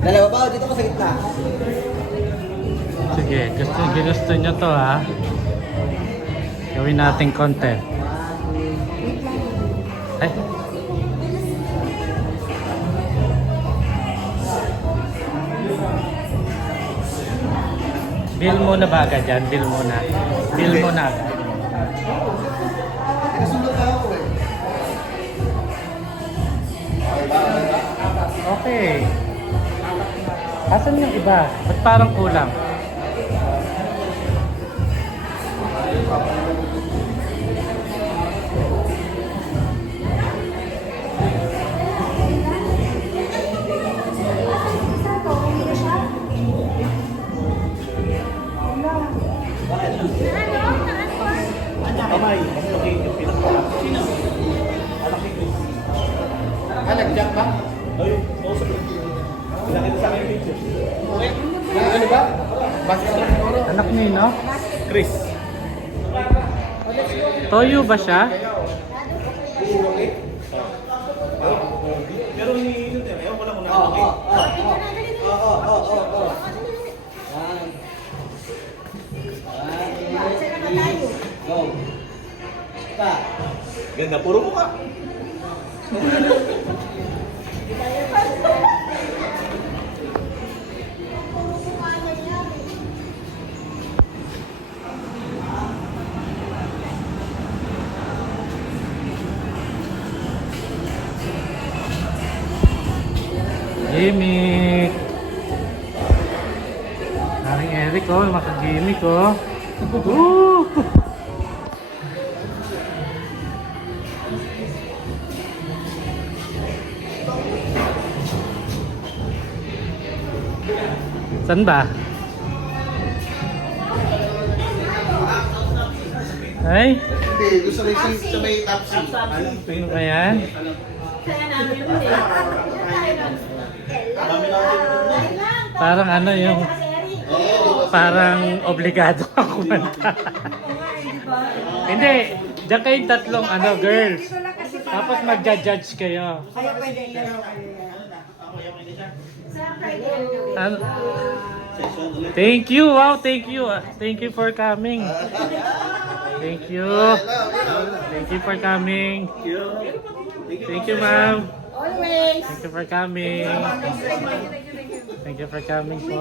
Dalawa ba? Dito ko sa gitna. Sige, ginusto nyo to ha. Gawin natin content. Ay. Bill muna ba agad yan? Bill muna. Bill muna agad. Okay. Asan yung iba? Ba't parang kulang? Nag-jack ba? Ano ba? Anak niyo, no? Chris. Toyo ba siya? Pero hinihinto din. Ewan ko lang kung nakalaki. Go. Pa. Ganda, puro mukha. Gimmick. Haring Eric, oh, maka-gimmick, oh. Woo! Saan ba? Ay, Hindi, gusto rin sa may tapsi. ano ba yan? Parang ano yung parang obligado ako kumanta. Hindi, diyan kayong tatlong ano, girls. Tapos magja-judge kayo. Kaya pwede yan. Ano? Thank you, wow, thank you. Thank you for coming. Thank you. Thank you for coming. Thank you, ma'am. Always. Thank you for coming. Thank you for coming po.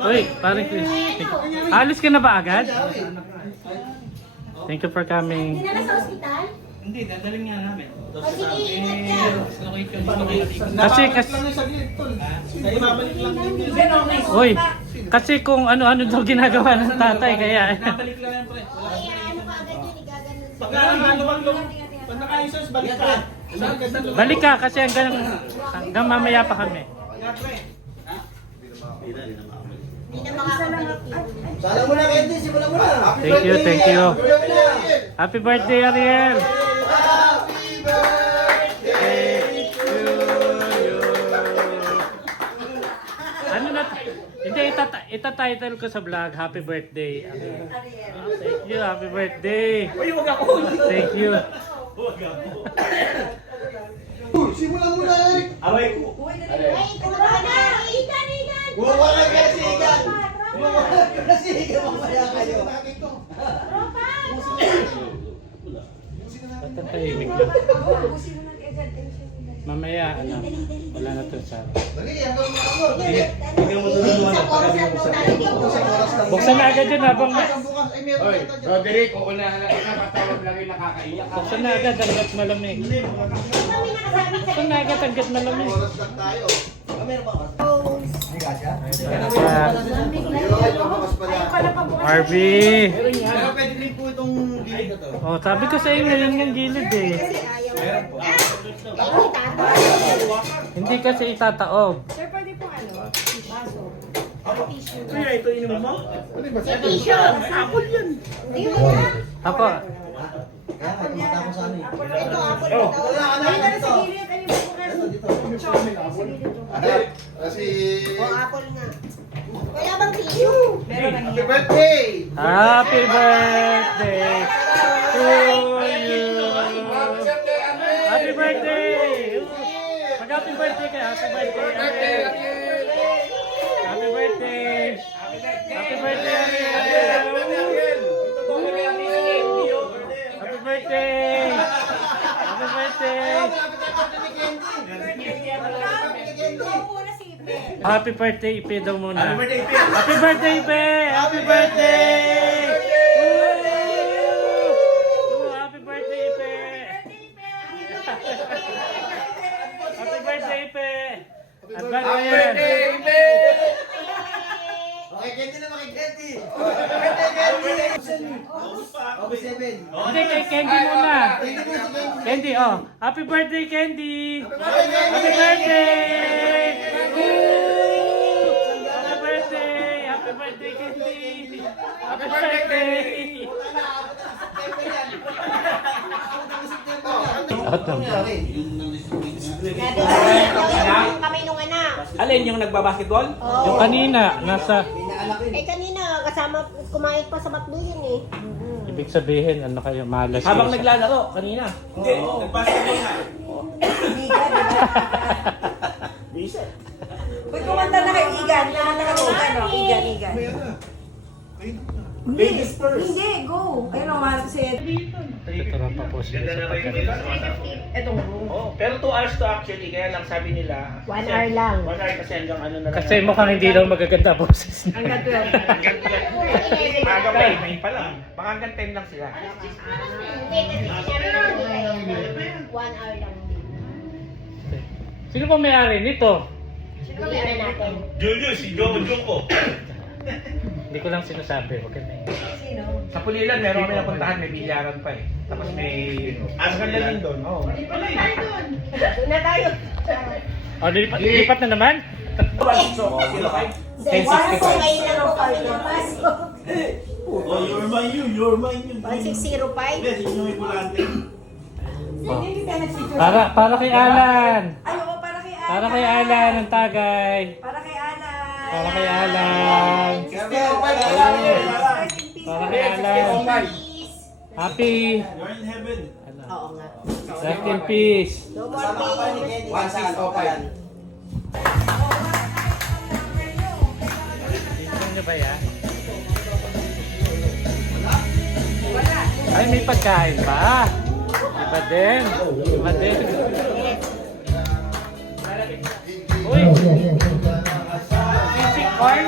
Uy, parang alis ka na ba agad? Thank you for coming. Dinala sa ospital? Hindi, dadalhin nga namin. O sige, ingat ka. Kasi Ibabalik lang din. uy, kasi kung ano-ano daw ginagawa ng tatay kaya Nabalik lang yan, pre. Kaya ano pa agad yun, igaganon. Pag pag naka-insurance, balik ka. balik ka kasi hanggang mamaya pa kami. Hindi na makakabalik. Sala mo na, Candy. Simulan mo na. Thank you, thank you. Happy birthday, Ariel! Happy birthday to you. Ano na? Hindi, itatitle ko sa vlog, Happy Birthday. Thank you, Happy Birthday. Uy, huwag ako. Thank you. Simulan mo na, Eric. Aray ko. Ay, kumara na! Ikan, ikan! Wala ka si Igan. Wala ka si Igan. Mamaya kayo. Tropa! Ba't ang tahimik na? Mamaya, wala na to sa... Dali, hanggang makamot. Bigyan mo doon naman ang pagkakalimutan. Buksan na agad yun habang... Bukas. Ay, meron Oy, na tayo. Roderick, uunahan na kita, patawag lang yung nakakaiyak. Buksan na agad hanggat malamig. Kami nakasabit sa Buksan na agad hanggat malamig. Oras lang tayo. Meron ba oras? Ay, kasya? Ayun, bukas pala. Harvey! Pero pwede rin po itong gilid na to. Oh, sabi ko sa inyo yun yung gilid eh. Hindi kasi itataob. Sir, pwede po ano? Baso. Tissue. Kaya ito inumin mo? Tissue! Apple yan. Hindi mo na. Ako, Kaya, kumata ko sa ano eh. Ito, apple. Oh. Wala ka na Ayun na dito. sa gilid. Ayun po Kasi... O, apple nga. Wala bang tissue? Happy birthday! Happy birthday to you! Happy birthday! Mag-happy birthday kayo. Happy birthday, Ariel. Happy birthday. Happy birthday, Ariel. Happy birthday. Happy birthday. Happy birthday, Ipe daw muna. Happy birthday, Ipe. Happy birthday. Woo! Happy birthday, Ipe. Happy birthday, Ipe. Advance na yan. Okay, Candy na Candy. Birthday, Candy. Okay, 7. Hindi, kay Candy muna. Candy, oh. Happy birthday, Candy. Happy birthday. Woo! Happy birthday. Happy birthday, Candy. Happy birthday. Kami nung anak. Alin yung nagbabasketball? Yung kanina, nasa... Kanina, kasama, kumain pa sa McDo yun eh. Ibig sabihin, ano kayo, malas kayo Habang sa- naglalaro kanina. Hindi, nagbasketball na. Uy, kumanta na kay Igan. Kumanta ka kay Igan, no? Igan. Ladies first. Hindi, go. Ayun o, mahal si Ed. Tuturuan pa po sila sa pagkakas. Etong room. Oh, pero 2 hours to actually, kaya lang sabi nila. 1 hour lang. 1 hour kasi hanggang ano na lang. Kasi mukhang hindi daw magaganda boses na. Hanggang 12. Maaga pa eh, may pa lang. Baka hanggang 10 lang sila. Hindi, kasi sinabi namin 1 hour lang. Sino pa may-ari nito? Sino ba meron natin? Julius, si Joko. Hindi ko lang sinasabi, huwag kayo may... Sino? Sa Pulilan, meron kami napuntahan, may bilyaran pa eh. Tapos may... Ang ganda din doon. Oo. Doon na tayo. Oh, lipat na naman? Sino kayo? Once ngayon lang po kami lumabas. Oh, you're mine yun, you're mine yun. 1605. Yes, yun yung ikulante. Oh. Hindi ka nag-feature. Para kay Alan! Ay, oo, para kay Alan. Para kay Alan ang tagay! Para kay Alan. Para kay Alan! Rest in peace. Para kay Alan! Happy! You're in heaven. Oo nga. Rest in peace! No more pain. 1605. Tingnan niyo ba yan? Ay, may pagkain pa! Iba din! Iba din! Uy! Sisig corn?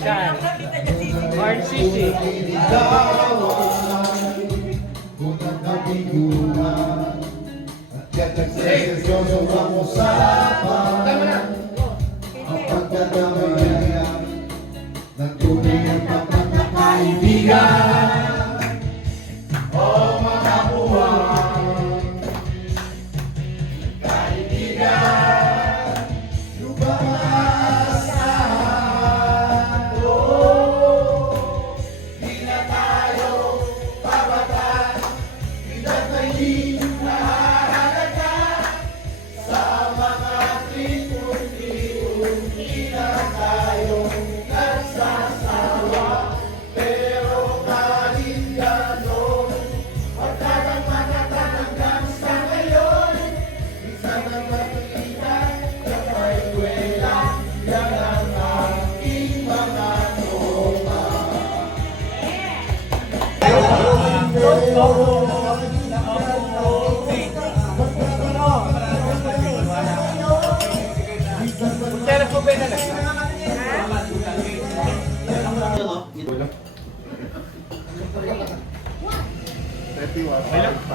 Saan? Corn sisig.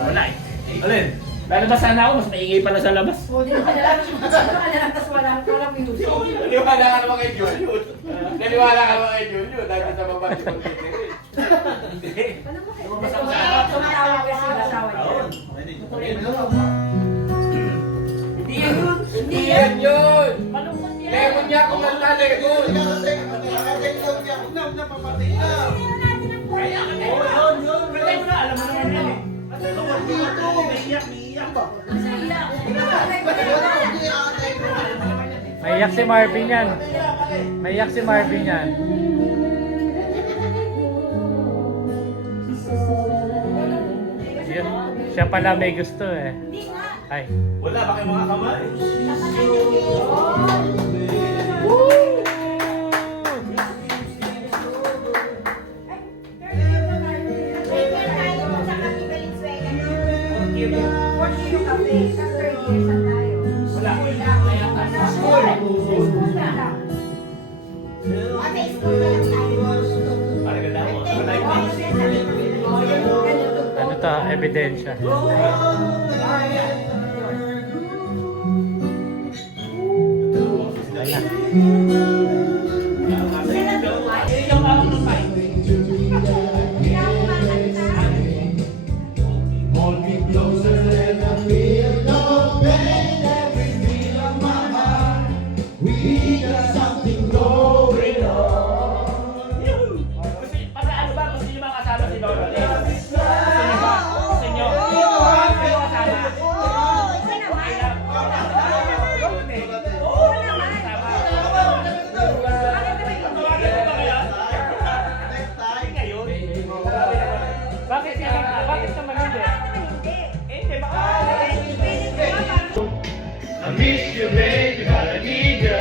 Wala eh. Alin? Lalabas sana ako, mas maingay pala sa labas. Naniwala ka naman kay Julio. Naniwala ka naman kay Julio. Dahil sa baba si Consider. Hindi. Lumabas ako sa harap. Hindi yan yun. Hindi yan yun. Lemon niya kung ang lemon. Kaya ka yun. Patay mo na. Alam mo naman yan eh. Maiyak si Marvin yan. Maiyak si Marvin yan. Siya pala may gusto eh. Hindi nga. Hi. Wala, bakit mga kamay? Ano to? Ebidensya. Ayan. Bakit naman hindi? Hindi, baka... I miss you, baby, but I need you.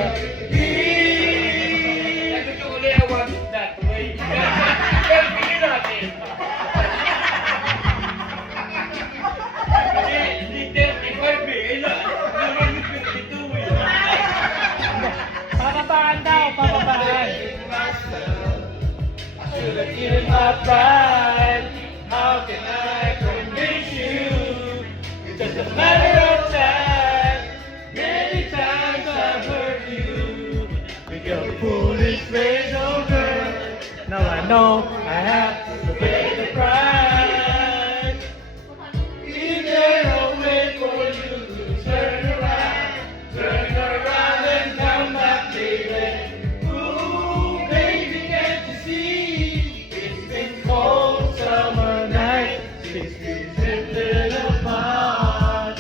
Actually, I want it that way. Pero pili natin. Hindi 35 eh. Kailangan 52 eh. Papabaan daw, papabaan. In my pride, how can I convince you? It's just a matter of time. Many times I've hurt you with your foolish ways over. Now I know I have to pay the price. Is there a way for you to turn around and come back, baby? Ooh, baby, can't you see? It's been cold summer night since we drifted apart.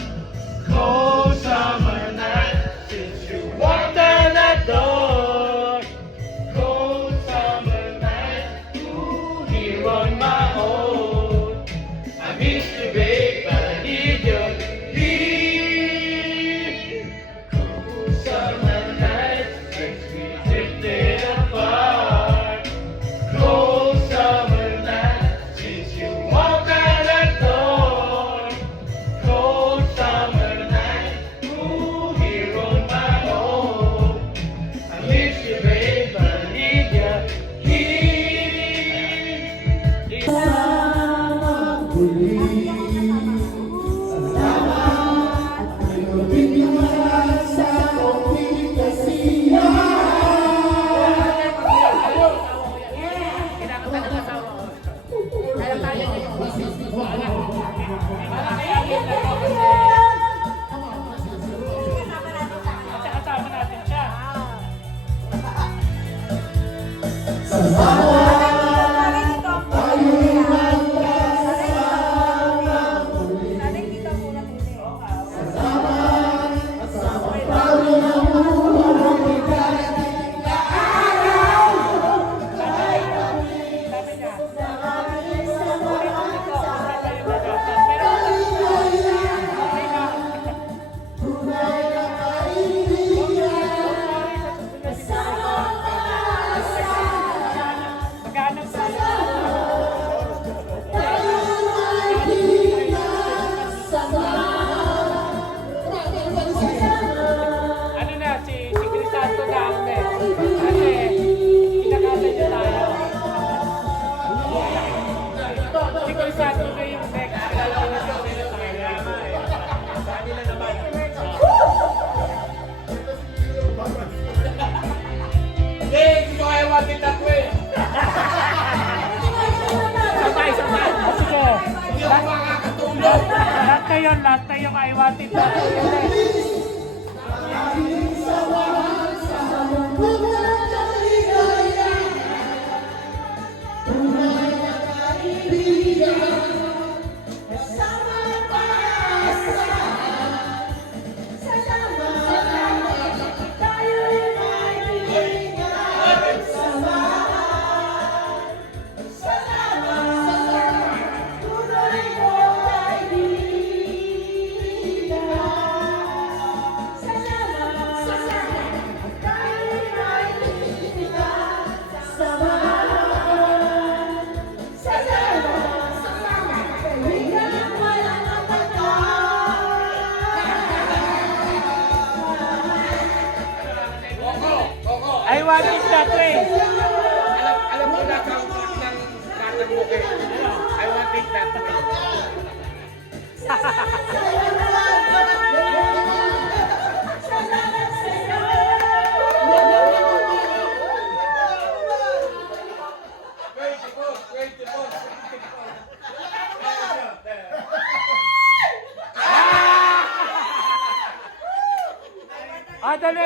Cold summer night since you walked out that door. Cold summer night, ooh, here on my own. I miss you, babe, but I need you. Please. Cold summer night since we drifted apart. Cold summer night since you walked out that door. Cold summer night, ooh, here on my own. I miss you, babe, but I need you. Kasama natin siya. Magkano sa ano na, si Crisanto na ako eh. Kasi, pinakasa niya tayo. Si Crisanto na yung next. Hindi, hindi ko kaya want it that way. Sabay. Sige. Hindi ako makakatulog. Lahat kayo kay Watit. Salamat, want it that way. Alam mo na soundtrack ng Batang Bukit. I want it that way.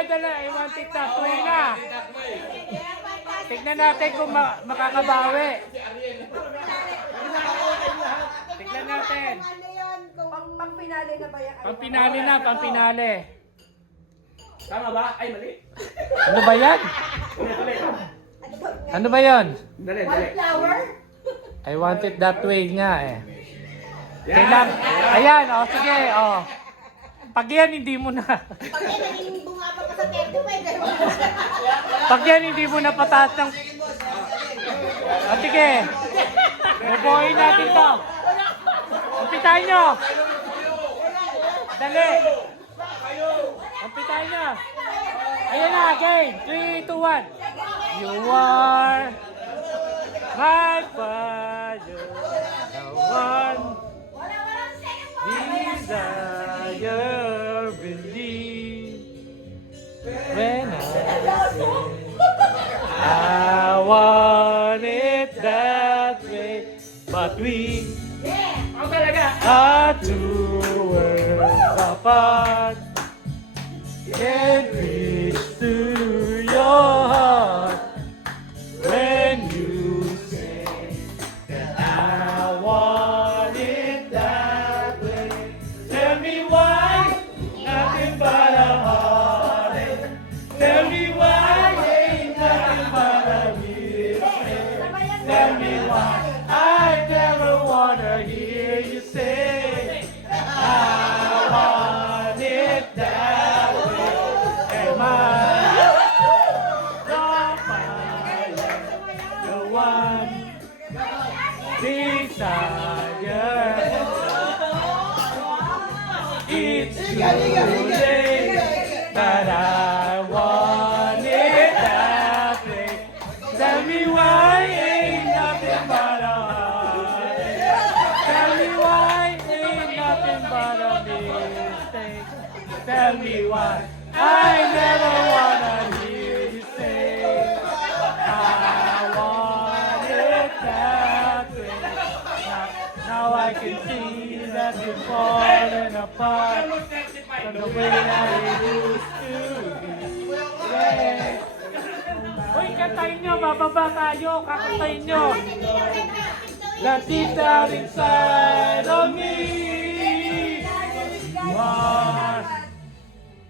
Dali. I want it that way na. Tignan natin kung makakabawi. Tignan natin. Ano yun? Kung Pang-finale na ba yan? Pampinali na, pampinali. Tama ba? Ay, mali. Ano ba yan? Ano ba yan? Dali. flower? I want it that way nga eh. Kailang, ayan, sige, Pag yan, hindi mo na. Pag yan, naging bunga pa sa 35. Pag yan, hindi mo na pataas ng... sige. Bubuhin natin to. Umpitain nyo. Dali. Umpitain nyo. Ayan na, game. 3, 2, 1. You are my fire. The one desire believe. When I want it that way, but we are two worlds apart. Can't reach to your heart when you say that I want it that way. Tell me why, nothing but a heartache. Tell me why, ain't nothing but a mistake. Tell me why, I never wanna hear you say I want it that way. Am I the fire, the one desire? It's too late, but I want it that way. Tell me why ain't nothing but a heartache. Tell me why ain't nothing but a mistake. Tell me why I never wanna hear you say I want it that way. Now I can see that you're falling apart from the way I used to be. Uy, kantayin nyo, bababa tayo, kakantayin nyo. That deep down inside of me, you are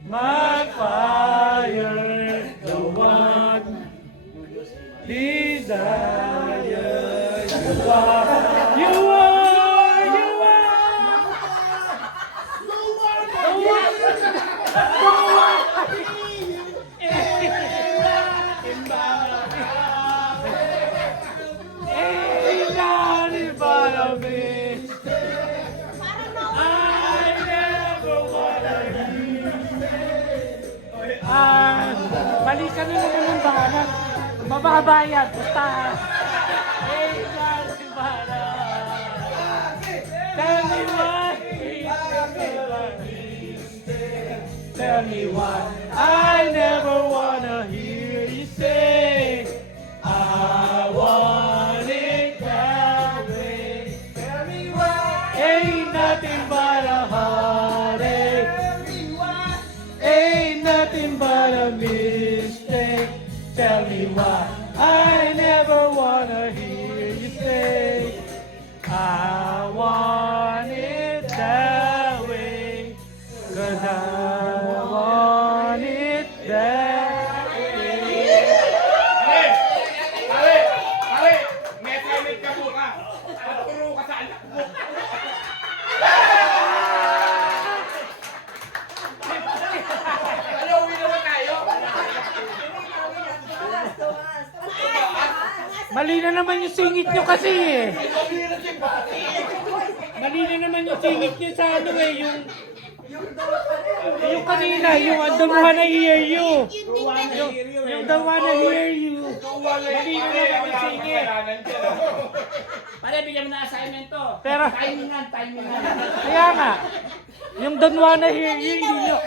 my fire, the one desire. You are, you are, you are. The one, the one. Mali ka na naman ng bahanan. Mababayad. Basta. Tell me why. Tell me why. I never wanna hear you say I want it that way. Tell me why. Ain't nothing but a heartache. Ain't nothing but a mistake. Tell me why I never wanna hear you say I want it that way. 'Cause I want it that way. Pare! May assignment ka buka. Puro ka sa anak mo. Ano, uwi naman tayo? Mali na naman yung singit nyo kasi eh. Mali na naman yung singit nyo sa ano eh, yung Yung kanina, yung I don't wanna hear you. Yung don't wanna hear you. Malino naman yung singit. Pare, bigyan mo na assignment to. Pero, Timingan. kaya nga, yung don't wanna hear you, hindi nyo.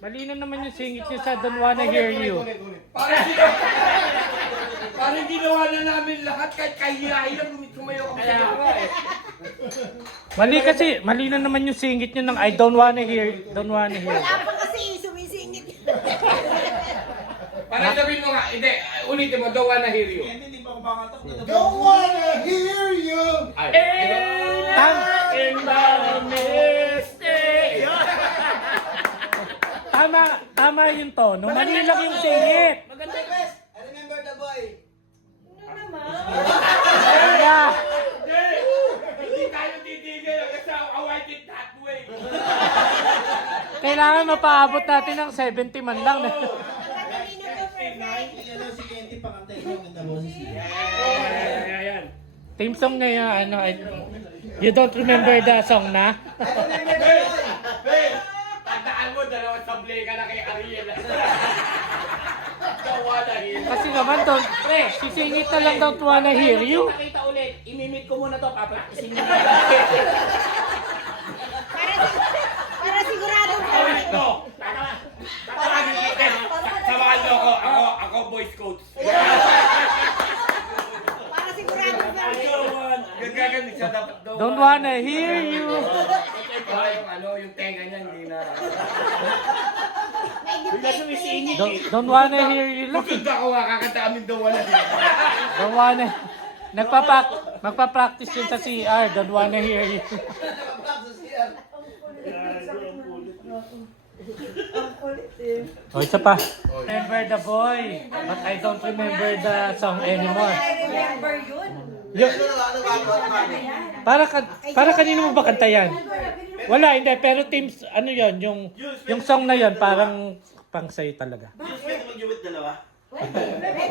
Malino naman yung singit nyo sa don't wanna hear you. Parang ginawa na namin lahat kahit kahira-hirang sumayo kami sa ginawa eh. Mali na naman yung singit nyo ng I don't wanna hear. Wala pa kasi sumisingit. Parang sabihin mo nga, hindi, ulitin mo, don't wanna hear you. Hindi pa ako makatok. Don't wanna hear you. Ay, Tama yung tono. Mali lang yung singit. I remember the boy. Kaya, hindi tayo titigil hanggang sa award it that way. kailangan mapaabot natin ng 70 man lang. Kanina to, perfect. Si Kenty pakantayin mo. Ganda boses niya. Ayan. Team song na yun, ano, you don't remember the song na? Tandaan mo, dalawang sablay ka na kay Ariel. Don't wanna hear you. Kasi naman doon, sisingit na lang don't wanna hear you. Nakita ulit, imimit ko muna to, papracticing mo. Para siguradong Awit ko. Tatawagin kita. Samahan mo ako boys coach. Para siguradong perfect. Gagagamit siya dapat daw. Don't wanna hear you. Yung tenga niya, hindi na. Bigla sumisingit eh. Don't wanna hear you lang. Bukod ako kakanta amin daw wala siya. Don't wanna. Magpa-practice yun sa CR. Don't wanna hear you. O, isa pa. Remember the boy, but I don't remember the song anymore. Remember yun? Para kanino mo ba kanta yan? Wala, hindi. Pero teams, ano yon yung song na yon parang pang sa'yo talaga. Pwede mag-duet dalawa?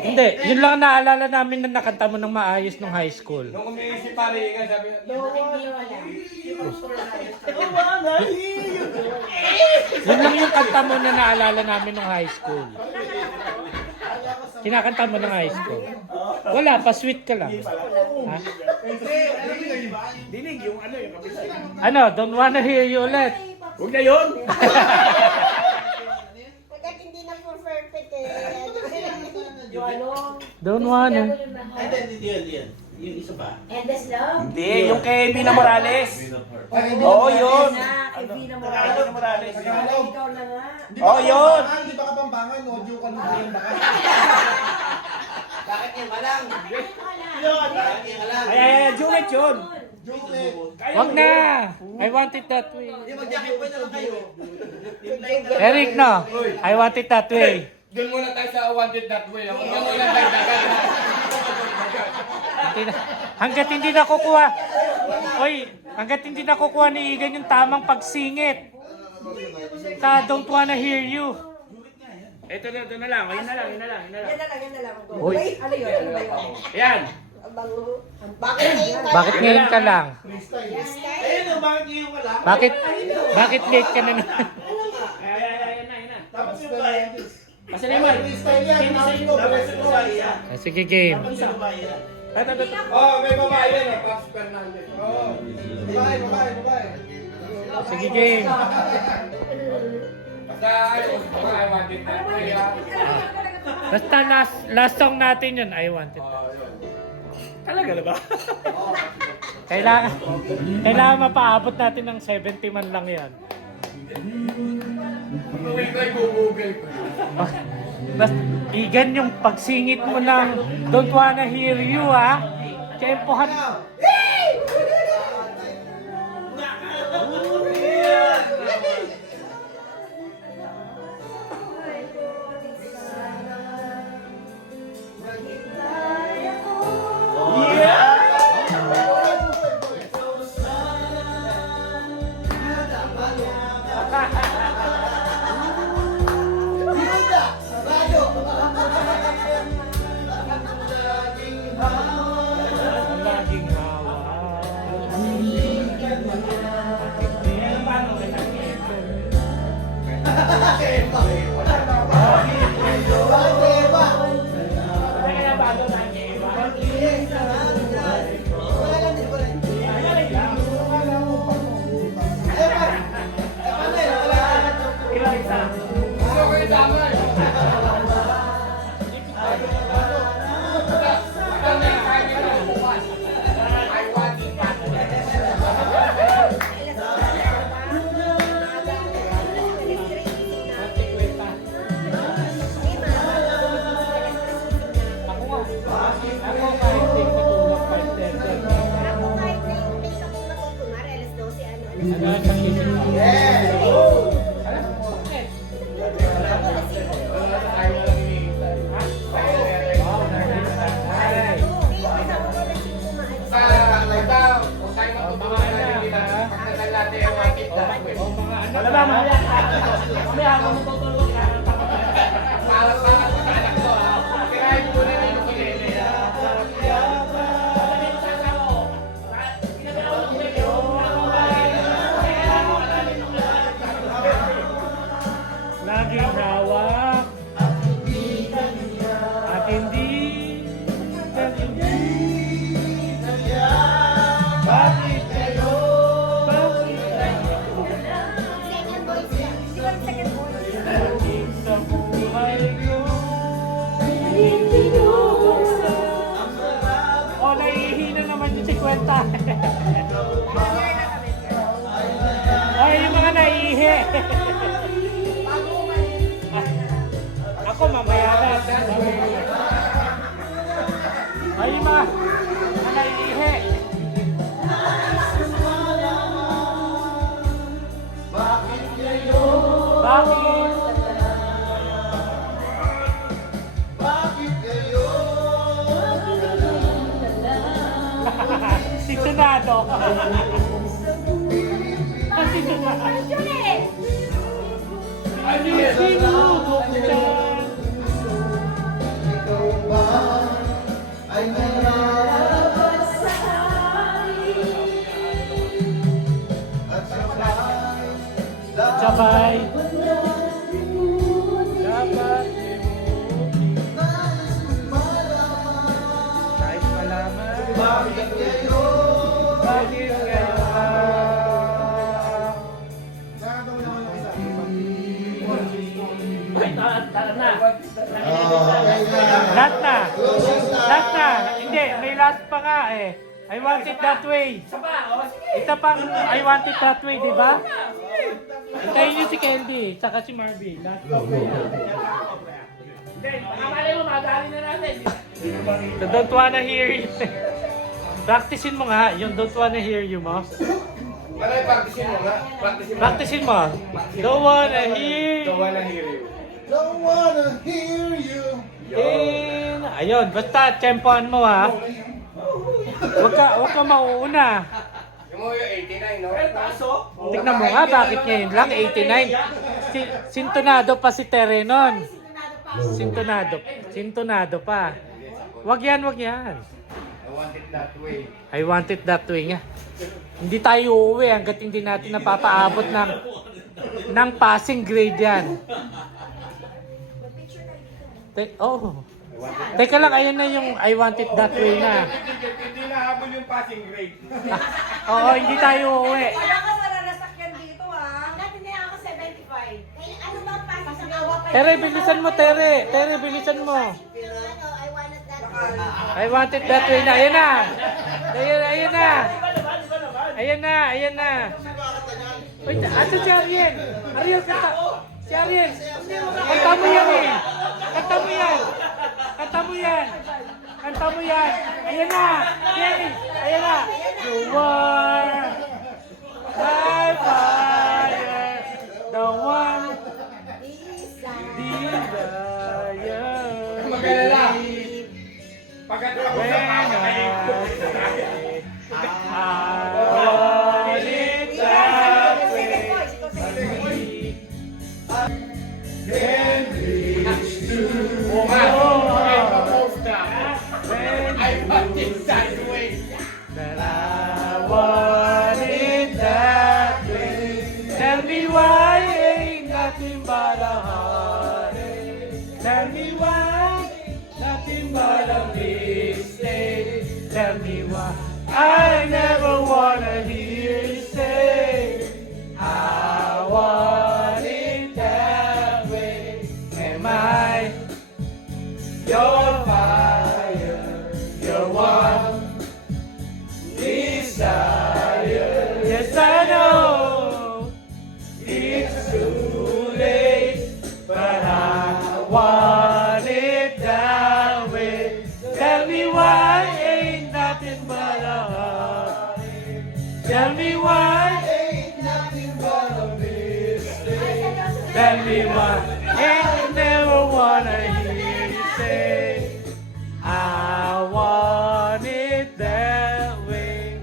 Hindi, yun lang naalala namin na nakanta mo ng maayos nung high school. Nung kumingi si pare nga sabi niya, Yun lang yung kanta mo na naalala namin nung high school. Kinakanta mo ng high school. Wala, pa-sweet ka lang. Ha? Dinig yung ano, yung kabisa. Ano, don't wanna hear you ulit. Huwag na yun! Pagkat hindi na po perfect eh. Yung ano? Don't wanna. Hindi yan. Yung isa pa. Endless Love? Hindi, yung kay Mina Morales. Oo, Oo, yun. Kay Vina Mina Morales. Morales. Ikaw na nga. Oh, yun. Hindi ba kapampangan? Audio ka nung yun baka. Bakit yung malang? Bakit yung malang? Ay, duet yun. Jume. Wag na. I want it that way. Hindi, mag-jacket na lang kayo. Eric, no. I want it that way. doon muna tayo sa wanted that way. Huwag na muna dagdagan. Hanggat hindi nakukuha. Oy, hanggat hindi nakukuha ni Igan yung tamang pagsingit. Sa don't wanna hear you. Ito na lang. Yun na lang. Yan na lang. Uy. Ano yun? Ano ba yun? Yan. Bango. Bakit ngayon ka? Bakit ngayon ka lang? Ayun, bakit ngayon ka lang? Bakit late ka na naman? Yan na. Tapos yung bayan. Kasi naman. Tapos yung bayan. Sige, game. Tapos yung bayan. Oh, may babae yan eh. Pops Fernandez. Oo. Babae. Sige, game. Basta ayos. I wanted that way. Basta last song natin yun, I want it. Talaga na ba? Kailangan mapaabot natin ng 70 man lang yan. Uwi ko ay Google ko. Basta, Igan yung pagsingit mo ng don't wanna hear you, ha? Tempohan. Ang laging Eba. Bakit Eba? Kaya bago na ang iba. Wala lang din pala. Eba. Paano yun? Wala. Ilang isa. Gusto ko yung tama eh. Ikaw na yung kaya nila bukas. I want it back. Wala ba, mamaya habang matutulog ka. Laging hawak at hindi bakit kayo? Bakit laging sa buhay ko? Oh, nahihina naman yung 50. Ay, yung mga naihi. Ako mamaya na. Ay, yung mga naihi. Bakit? Sintonado. Sintonado. Sinudo kita. Ay nararapat sa at Sabay. Dapat kahit malaman. bakit kayo? Bakit kaya? Ay, tara na. Lahat na. Lahat na. Hindi, may last pa nga eh. I want it that way. Isa pa, oh, sige. Isa pang I want it that way, di ba? Hintayin niyo si Candy, saka si Marvin. Last pa pa yan. Hindi, baka malay mo, madali na natin. So don't wanna hear you. Practicein mo nga, yung don't wanna hear you mo. Maray, practicein mo nga. Practicein mo. Practicein mo. Don't wanna hear Don't wanna hear you. Don't wanna hear you. in... Ayun, basta tempoan mo ha. Huwag ka mauuna. Yung mo yung 89, no? Tignan mo nga, bakit ngayon lang 89? Sintonado pa si Tere nun. Sintonado pa. Wag yan. I want it that way. I want it that way nga. Hindi tayo uuwi hanggat hindi natin napapaabot ng passing grade yan. Teka lang, ayan na yung I want it that way na. Hindi nahabol yung passing grade. Oo, hindi tayo uuwi. Wala ka sa lalasakyan dito ah. Dati na ako 75. Kaya ano ba pa sa gawa pa? Tere, bilisan mo, Tere. Tere, bilisan mo. I wanted that. I want it that way na. Ayan na. Ayan na. Ayan na. Uy, asa si Ariel? Ariel, kanta. Si Ariel. Kanta mo yan eh. Kanta mo yan. Ayan na. Ayan na. You are my fire. The one desire. Mag-alala. Pagkatapos When sa I pangkain. say I want it that way. Can reach to I want it that way. that I want it that way. Tell me why ain't not nothing but a heartache. Tell me why, nothing but a mistake. Tell me why, I never wanna hear you say, I want it that way. Am I your fire, your one desire? Yes, I know it's too late, but I want it that way. Tell me why ain't nothing but a heartache. Tell me why ain't nothing but a mistake. Tell me why ain't never wanna hear you say, I want it that way.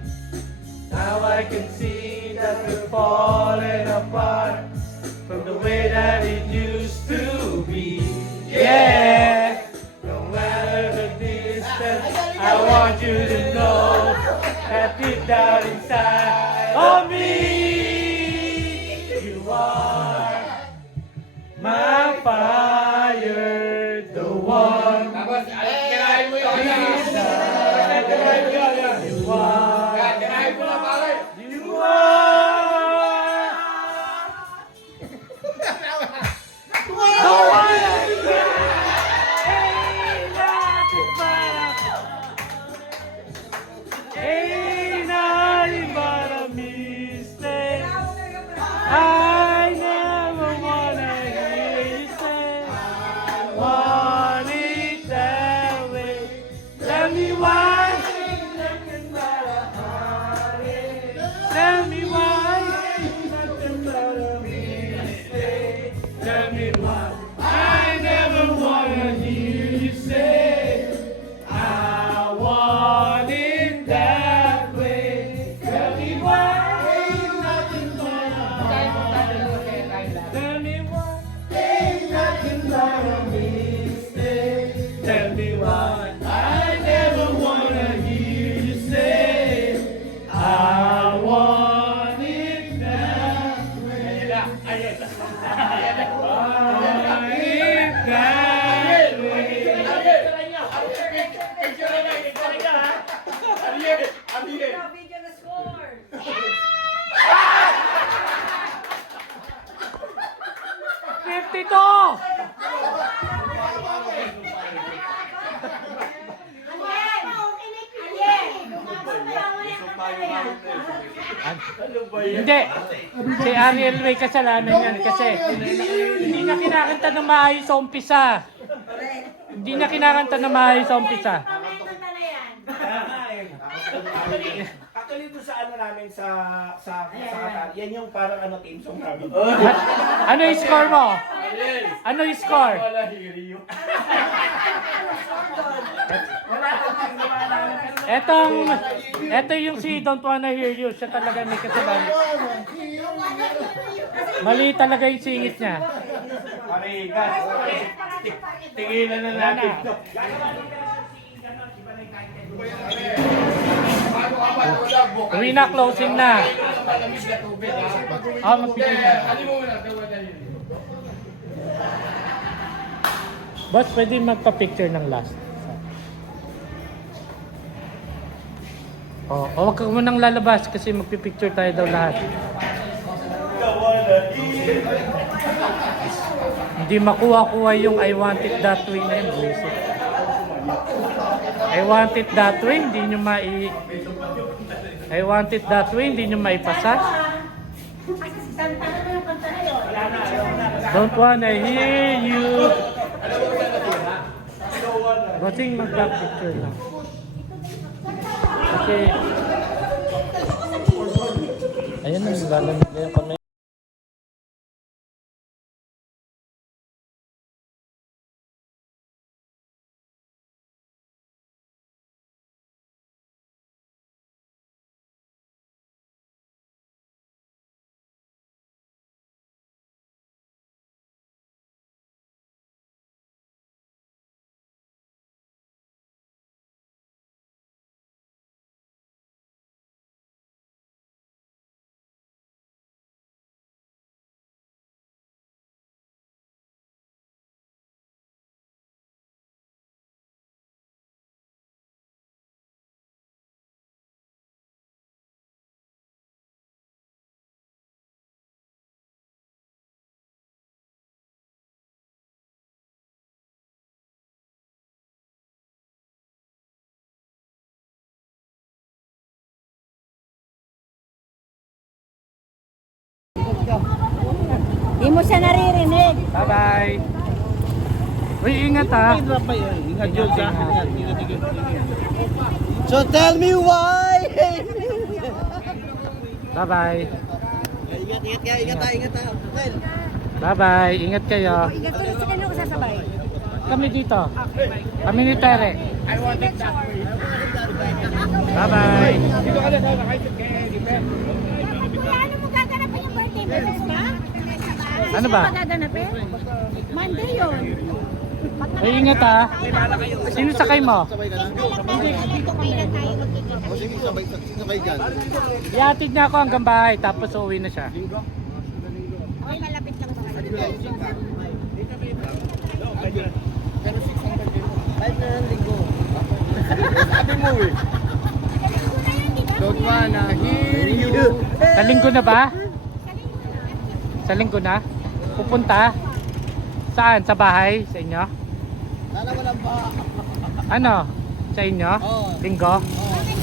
Now I can see that we're falling apart from the way that it used to be. Yeah, no matter the distance, I want you to know that deep down inside of me, you are my fire, the one Tapos, kinain mo yun. you are. Kinain mo na pare. You are the one I need. Ain't nothing but a mistake. I never wanna hear you say, I want it that way. Tell me why. Tell me why. Nothing but a mistake. Tell me why. I never wanna hear you say, I want it that way. Tell me why. Ain't nothing but a heartache. Tell me why. Ain't nothing but a mistake. Tell me why. I never wanna hear you say, I want it that way. Want it that way. Video na score. 52! Hindi. Si Ariel may kasalanan yan kasi hindi niya kinakanta na maayos sa umpisa. Hindi niya kinakanta na maayos sa umpisa. Actually, doon sa ano namin sa Qatar, yan yung parang ano team song namin. Ano yung score mo? Ano yung score? Wala hiriyo. Eto yung si Don't Wanna Hear You. Siya talaga may kasalanan. Mali talaga yung singit niya. Parigas. Tigilan na natin. Uwi na, closing na. Malamig na tubig ha. Magpipili na. Ano mo muna? Tawadali. Boss, pwede magpa-picture ng last. Huwag ka munang lalabas kasi magpipicture tayo daw lahat. Hindi makuha-kuha yung I want it that way na yun. Buisit. I want it that way, hindi nyo I want it that way, hindi nyo maipasa. Don't wanna hear you. Bossing magpa-picture lang. Kasi ayun na, naglalamig na yung kamay. mo siya naririnig. Bye-bye. Uy, ingat ha. Ingat yun sa So tell me why! Bye-bye. Ingat ha. Bye-bye. Ingat kayo. Igat ko rin si kanino ko sasabay. Kami dito. Kami ni Tere. Bye-bye. Dito ka na sa nakaitin kay Eddie. Kuya, ano mo gaganapin yung birthday? Bukas ba? Ano ba? Gaganapin? Monday yun. Uy, ingat ha. Sino sakay mo? Dito kayo na tayo magkikita. Sige, sabay dyan. Iatid niya ako hanggang bahay tapos uuwi na siya. Okay, malapit lang ba kayo? Don't wanna hear you. Sa linggo na ba? Sa linggo na? Pupunta? Saan? Sa bahay? Sa inyo? Sana walang ba? Ano? Sa inyo? Oo. Linggo?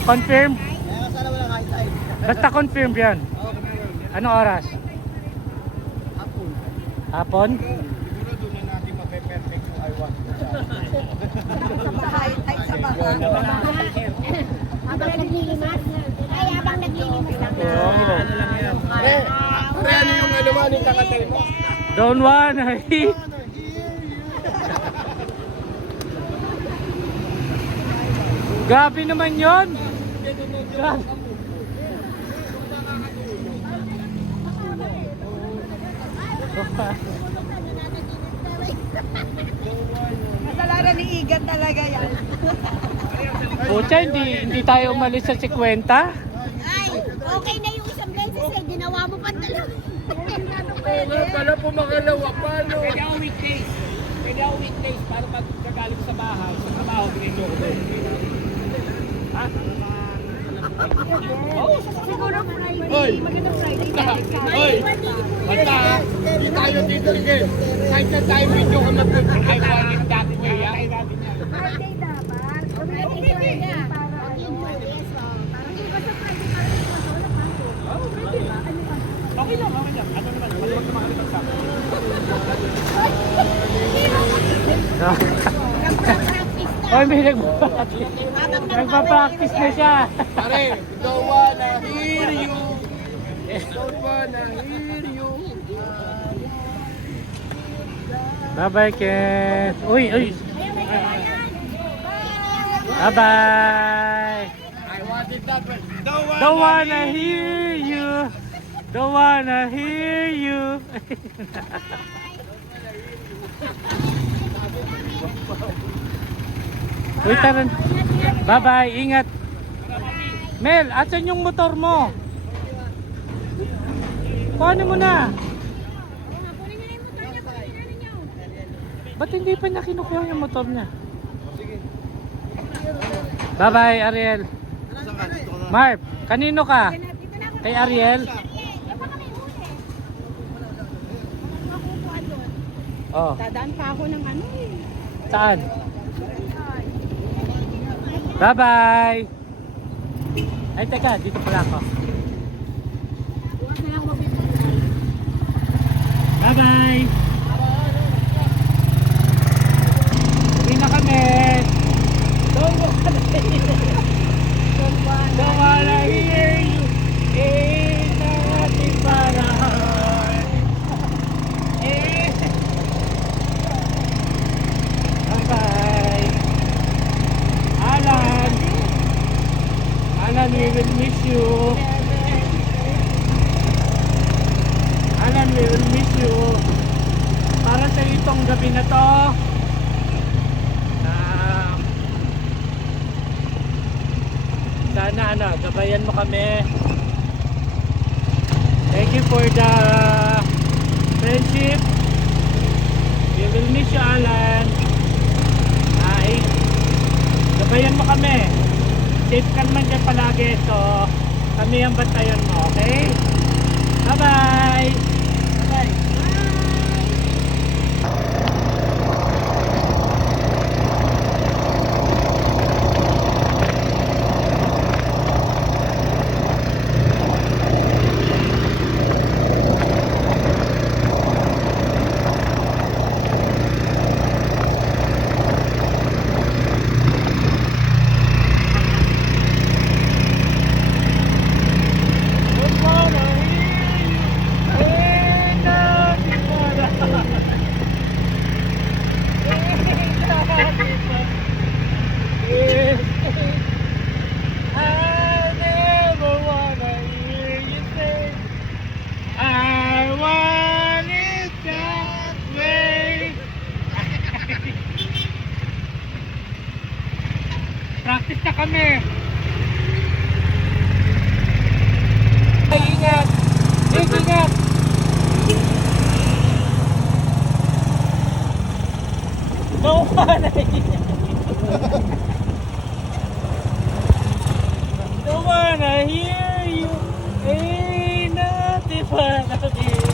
Confirm? Kaya sana walang high tide. Basta confirm yan. Anong oras? Hapon. Hapon? Habang naglilimas. Ay, habang naglilimas lang. Pre, ano yung alawanin kakatay mo? Don't wanna hear. Grabe naman yon. Kasalanan ni Igan talaga yan. Pucha, hindi tayo umalis sa 50. Ay, okay na yung isang beses eh. Ginawa mo pa talaga. Pala pumakalawa pa, no? Pwede ako weekdays. Pwede ako weekdays para pag kagaling sa bahay, sa trabaho, binito ko doon. Ha? Siguro Friday. Magandang Friday. Hoy! Basta, hindi tayo dito again. Kahit na tayo video ka magpunta, ay wanted that way, ha? Friday dapat. Okay na. Yes, parang hindi ba sa Friday parang hindi ba wala pasok? Oo, pwede ba? Ano ba? Okay lang, okay lang. Ano naman, maluwag na makalimutan sa akin. Oy, may nagpa-practice na siya. Pare, don't wanna hear you. Don't wanna hear you. Bye-bye, Ken. Uy, uy. Bye-bye. I wanted that way. Don't wanna hear you. Don't wanna hear you. Uy, taran. Bye-bye. Ingat. Mel, asan yung motor mo? Kuhanin mo na. Ba't hindi pa niya kinukuha yung motor niya? Bye-bye, Ariel. Marv, kanino ka? Kay Ariel? Oh, Dadaan pa ako ng ano eh. saan? Bye-bye. Ay, teka, dito pala ako. Bye-bye. Uwi na kami. Don't wanna hear you. Ain't nothing but a heart. Bye-bye. Alan. Alan, we will miss you. Alan, we will miss you. Para sa itong gabi na to, sana gabayan mo kami. Thank you for the friendship. We will miss you, Alan. Gabayan mo kami. Safe ka naman dyan palagi. So, kami ang bantayan mo, okay? Bye-bye! Bye-bye! na kami. Ay, ingat. Ingat. No one I hear. No one I hear you. Ain't nothing but a